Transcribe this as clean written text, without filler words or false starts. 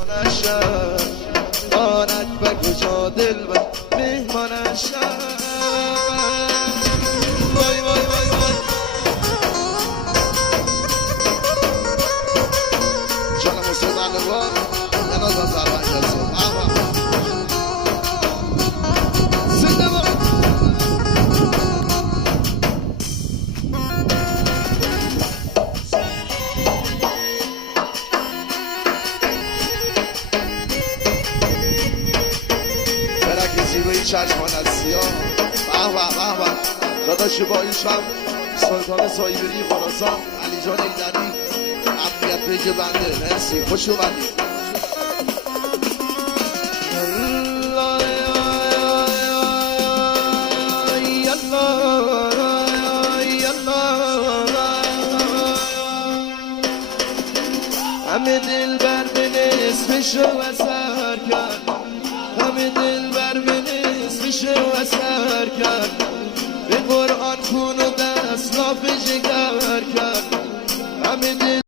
مهمانشم آنک به کجا دل و مهمانشم وای وای وای وای جانم حسین علوان ننازم در منجلسون زنده باد زیبایی چشمان از سیاه به به داداش بایشم سلطان سایبری خراسان علی جان ایدری امنیت پیک بنده مرسی خوش اومدی همه دل بر به نصفش رو اثر کرد همه دل بر به نصفش رو اثر کرد به قرآن خون و دست را به